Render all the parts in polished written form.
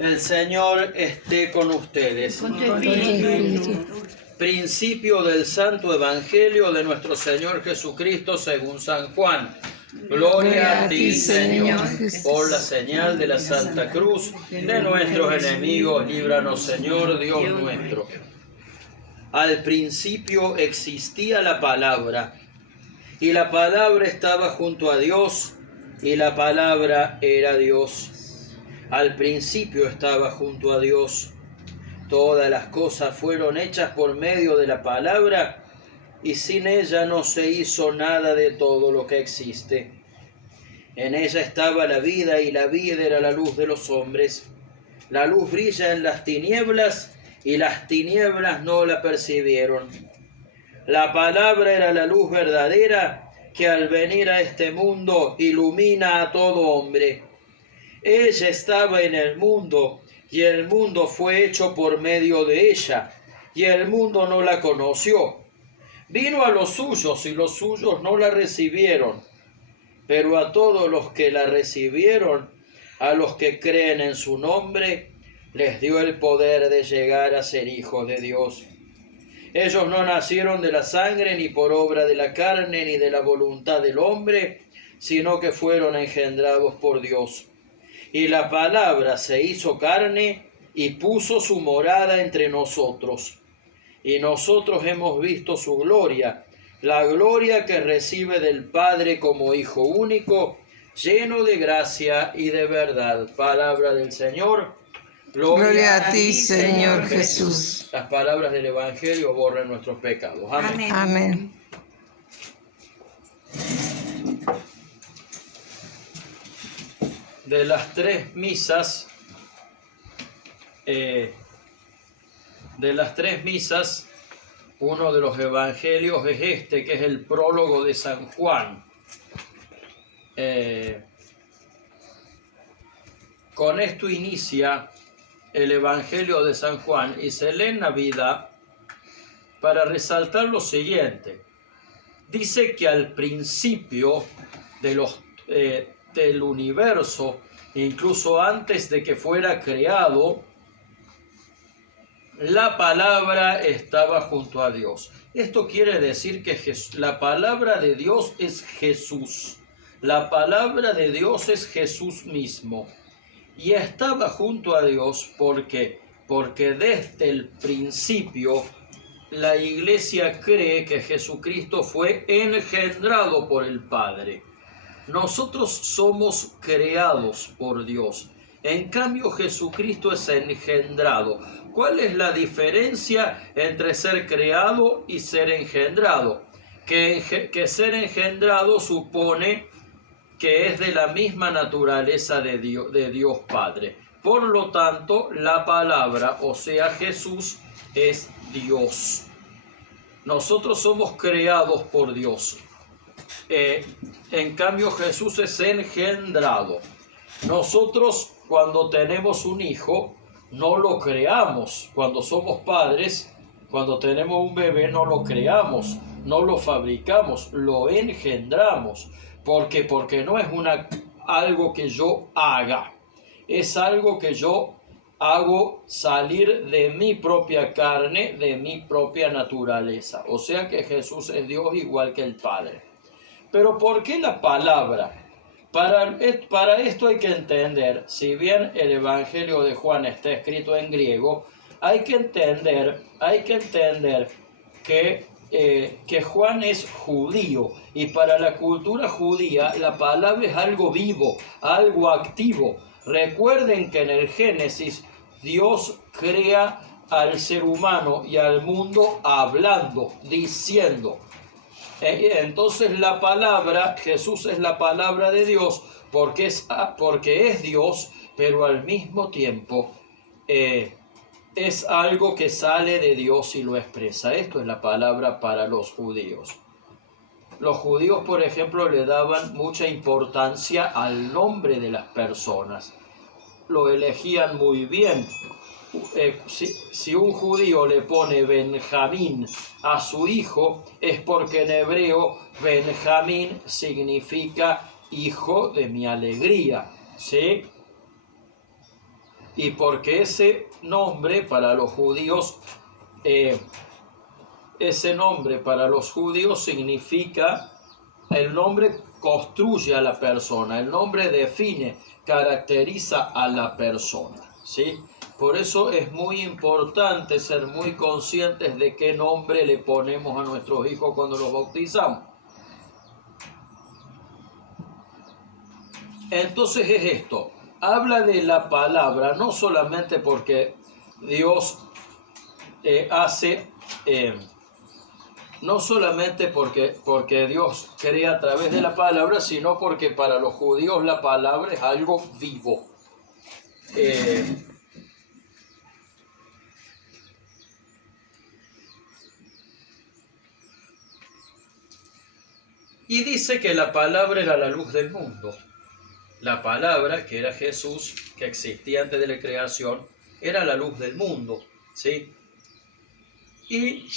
El Señor esté con ustedes. Principio del Santo Evangelio de nuestro Señor Jesucristo según San Juan. Gloria a ti, Señor. Por la señal de la Santa Cruz de nuestros enemigos, líbranos, Señor, Dios nuestro. Al principio existía la palabra, y la palabra estaba junto a Dios, y la palabra era Dios. Al principio estaba junto a Dios. Todas las cosas fueron hechas por medio de la palabra, y sin ella no se hizo nada de todo lo que existe. En ella estaba la vida, y la vida era la luz de los hombres. La luz brilla en las tinieblas, y las tinieblas no la percibieron. La palabra era la luz verdadera, que al venir a este mundo ilumina a todo hombre. Ella estaba en el mundo, y el mundo fue hecho por medio de ella, y el mundo no la conoció. Vino a los suyos, y los suyos no la recibieron. Pero a todos los que la recibieron, a los que creen en su nombre, les dio el poder de llegar a ser hijos de Dios. Ellos no nacieron de la sangre, ni por obra de la carne, ni de la voluntad del hombre, sino que fueron engendrados por Dios. Y la palabra se hizo carne y puso su morada entre nosotros. Y nosotros hemos visto su gloria, la gloria que recibe del Padre como Hijo único, lleno de gracia y de verdad. Palabra del Señor. Gloria a ti, Señor Jesús. Las palabras del Evangelio borran nuestros pecados. Amén. Amén. De las tres misas, uno de los evangelios es este, que es el prólogo de San Juan. Con esto inicia el Evangelio de San Juan y se lee en Navidad para resaltar lo siguiente. Dice que al principio del universo, incluso antes de que fuera creado, la palabra estaba junto a Dios. Esto quiere decir que la palabra de Dios es Jesús. La palabra de Dios es Jesús mismo. Y estaba junto a Dios porque desde el principio la Iglesia cree que Jesucristo fue engendrado por el Padre. Nosotros somos creados por Dios. En cambio, Jesucristo es engendrado. ¿Cuál es la diferencia entre ser creado y ser engendrado? Que ser engendrado supone que es de la misma naturaleza de Dios Padre. Por lo tanto, la palabra, o sea, Jesús, es Dios. Nosotros somos creados por Dios. En cambio, Jesús es engendrado. Nosotros, cuando tenemos un hijo, no lo creamos. Cuando somos padres, cuando tenemos un bebé, no lo creamos, no lo fabricamos, lo engendramos. Porque no es algo que yo haga, es algo que yo hago salir de mi propia carne, de mi propia naturaleza. O sea que Jesús es Dios igual que el Padre. Pero ¿por qué la palabra? Para esto hay que entender, si bien el Evangelio de Juan está escrito en griego, hay que entender que Juan es judío, y para la cultura judía la palabra es algo vivo, algo activo. Recuerden que en el Génesis Dios crea al ser humano y al mundo hablando, diciendo. Entonces la palabra, Jesús es la palabra de Dios porque es Dios, pero al mismo tiempo es algo que sale de Dios y lo expresa. Esto es la palabra para los judíos. Los judíos, por ejemplo, le daban mucha importancia al nombre de las personas. Lo elegían muy bien. Si un judío le pone Benjamín a su hijo, es porque en hebreo Benjamín significa hijo de mi alegría, ¿sí? y porque ese nombre para los judíos, significa, el nombre construye a la persona, el nombre define, caracteriza a la persona, ¿sí? Por eso es muy importante ser muy conscientes de qué nombre le ponemos a nuestros hijos cuando los bautizamos. Entonces es esto, habla de la palabra, no solamente porque Dios no solamente porque Dios crea a través de la palabra, sino porque para los judíos la palabra es algo vivo. Y dice que la palabra era la luz del mundo. La palabra, que era Jesús, que existía antes de la creación, era la luz del mundo, ¿sí? Y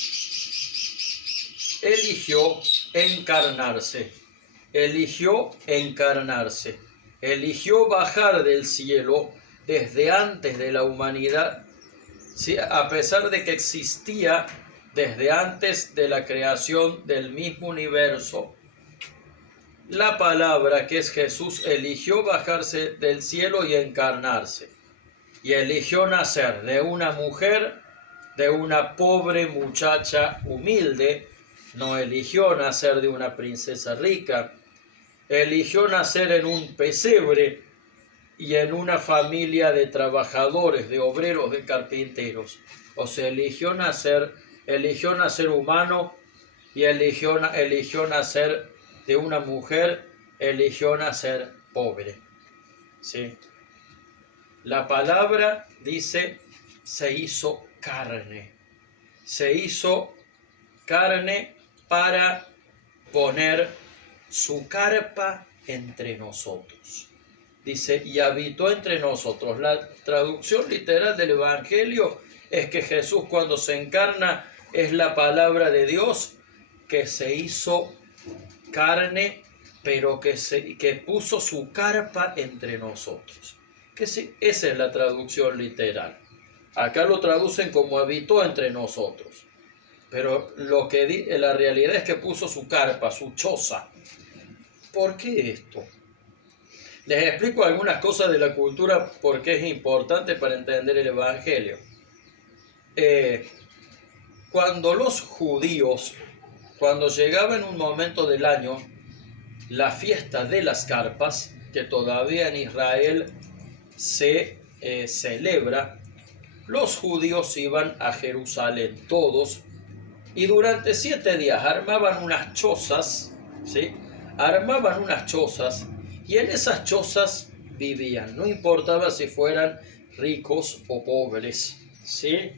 eligió encarnarse, eligió bajar del cielo desde antes de la humanidad, ¿sí? A pesar de que existía desde antes de la creación del mismo universo. La palabra, que es Jesús, eligió bajarse del cielo y encarnarse. Y eligió nacer de una mujer, de una pobre muchacha humilde. No eligió nacer de una princesa rica. Eligió nacer en un pesebre y en una familia de trabajadores, de obreros, de carpinteros. O sea, eligió nacer humano y eligió nacer de una mujer, eligió nacer pobre. ¿Sí? La palabra dice, se hizo carne para poner su carpa entre nosotros. Dice, y habitó entre nosotros. La traducción literal del Evangelio es que Jesús, cuando se encarna, es la palabra de Dios que se hizo carne, pero que puso su carpa entre nosotros. Esa es la traducción literal. Acá lo traducen como habitó entre nosotros, pero la realidad es que puso su carpa, su choza. ¿Por qué esto? Les explico algunas cosas de la cultura porque es importante para entender el Evangelio. Cuando los judíos, cuando llegaba en un momento del año la fiesta de las carpas, que todavía en Israel se celebra, los judíos iban a Jerusalén todos y durante 7 días armaban unas chozas, ¿sí? Armaban unas chozas y en esas chozas vivían, no importaba si fueran ricos o pobres, ¿sí?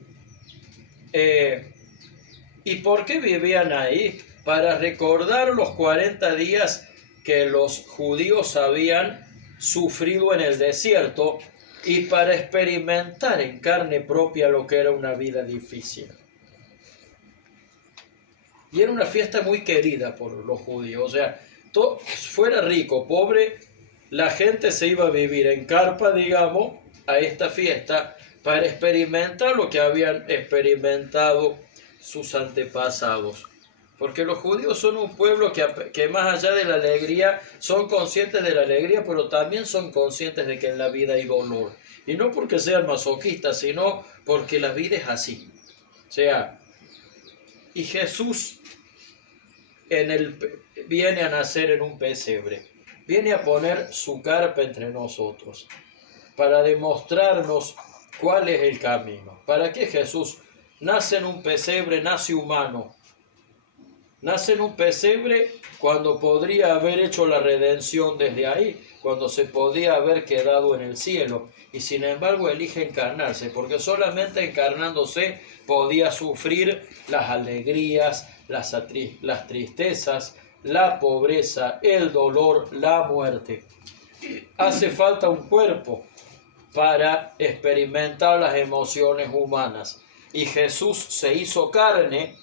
¿Y por qué vivían ahí? Para recordar los 40 días que los judíos habían sufrido en el desierto y para experimentar en carne propia lo que era una vida difícil. Y era una fiesta muy querida por los judíos, o sea, fuera rico, pobre, la gente se iba a vivir en carpa, digamos, a esta fiesta para experimentar lo que habían experimentado sus antepasados. Porque los judíos son un pueblo que más allá de la alegría, son conscientes de la alegría, pero también son conscientes de que en la vida hay dolor. Y no porque sean masoquistas, sino porque la vida es así. O sea, y Jesús viene a nacer en un pesebre, viene a poner su carpa entre nosotros, para demostrarnos cuál es el camino. ¿Para qué Jesús nace en un pesebre, nace humano? Nace en un pesebre cuando podría haber hecho la redención desde ahí, cuando se podía haber quedado en el cielo, y sin embargo elige encarnarse, porque solamente encarnándose podía sufrir las alegrías, las tristezas, la pobreza, el dolor, la muerte. Hace falta un cuerpo para experimentar las emociones humanas, y Jesús se hizo carne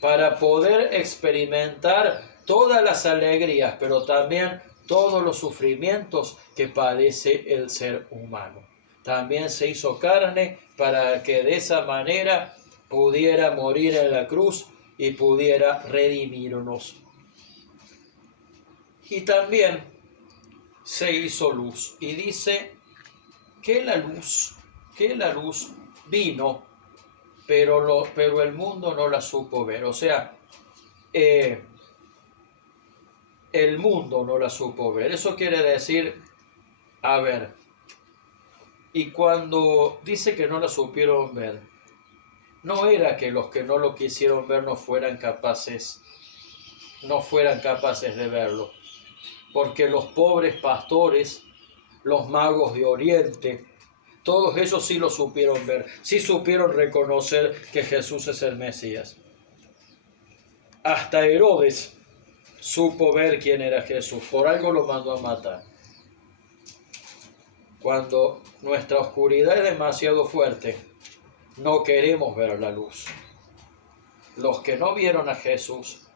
para poder experimentar todas las alegrías, pero también todos los sufrimientos que padece el ser humano. también se hizo carne para que de esa manera pudiera morir en la cruz y pudiera redimirnos. Y también se hizo luz. Y dice que la luz vino, pero el mundo no la supo ver. O sea, el mundo no la supo ver. Eso quiere decir, a ver, y cuando dice que no la supieron ver, no era que los que no lo quisieron ver no fueran capaces de verlo, porque los pobres pastores, los magos de Oriente, todos ellos sí lo supieron ver, sí supieron reconocer que Jesús es el Mesías. Hasta Herodes supo ver quién era Jesús, por algo lo mandó a matar. Cuando nuestra oscuridad es demasiado fuerte, no queremos ver la luz. Los que no vieron a Jesús,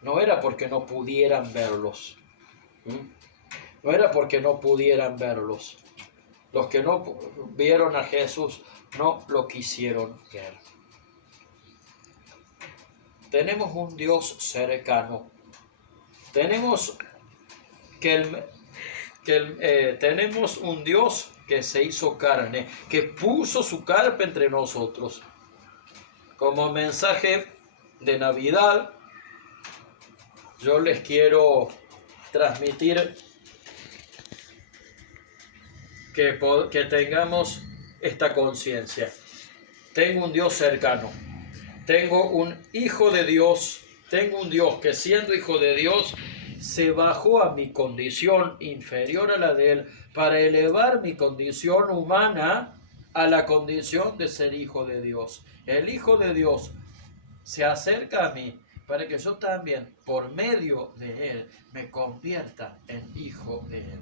no era porque no pudieran verlos. No era porque no pudieran verlos. Los que no vieron a Jesús no lo quisieron ver. Tenemos un Dios cercano. Tenemos tenemos un Dios que se hizo carne, que puso su carpa entre nosotros. Como mensaje de Navidad, yo les quiero transmitir que tengamos esta conciencia. Tengo un Dios cercano, tengo un Hijo de Dios, tengo un Dios que siendo Hijo de Dios se bajó a mi condición inferior a la de Él para elevar mi condición humana a la condición de ser Hijo de Dios. El Hijo de Dios se acerca a mí para que yo también, por medio de Él, me convierta en Hijo de Él.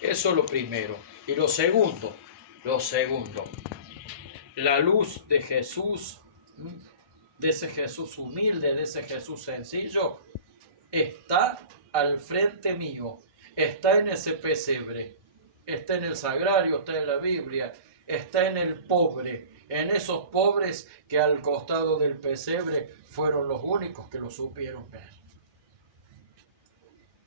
Eso es lo primero. Y lo segundo, la luz de Jesús, de ese Jesús humilde, de ese Jesús sencillo, está al frente mío, está en ese pesebre, está en el sagrario, está en la Biblia, está en el pobre, en esos pobres que al costado del pesebre fueron los únicos que lo supieron ver.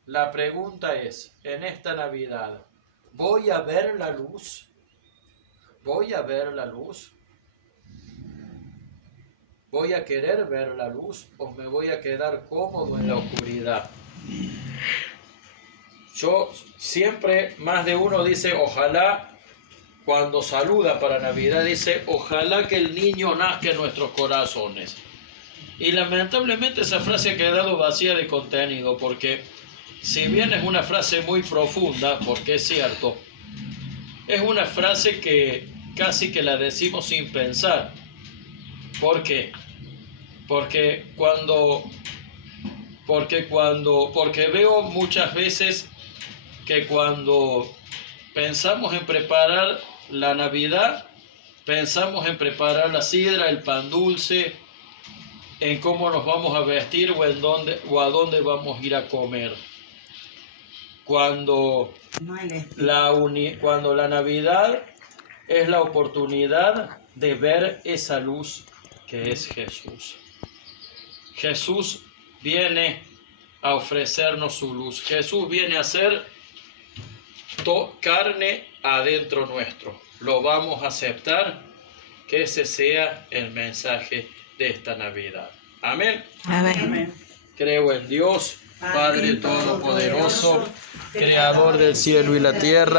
La pregunta es, en esta Navidad, ¿voy a ver la luz? ¿Voy a ver la luz? ¿Voy a querer ver la luz o me voy a quedar cómodo en la oscuridad? Yo siempre, más de uno dice, ojalá, cuando saluda para Navidad, dice, ojalá que el niño nazca en nuestros corazones. Y lamentablemente esa frase ha quedado vacía de contenido, porque si bien es una frase muy profunda, porque es cierto, es una frase que casi que la decimos sin pensar. ¿Por qué? Porque veo muchas veces que cuando pensamos en preparar la Navidad, pensamos en preparar la sidra, el pan dulce, en cómo nos vamos a vestir o a dónde vamos a ir a comer. Cuando la Navidad es la oportunidad de ver esa luz que es Jesús. Jesús viene a ofrecernos su luz. Jesús viene a ser carne adentro nuestro. ¿Lo vamos a aceptar? Que ese sea el mensaje de esta Navidad. Amén. Amén. Creo en Dios, Padre Todopoderoso, Creador del cielo y la tierra.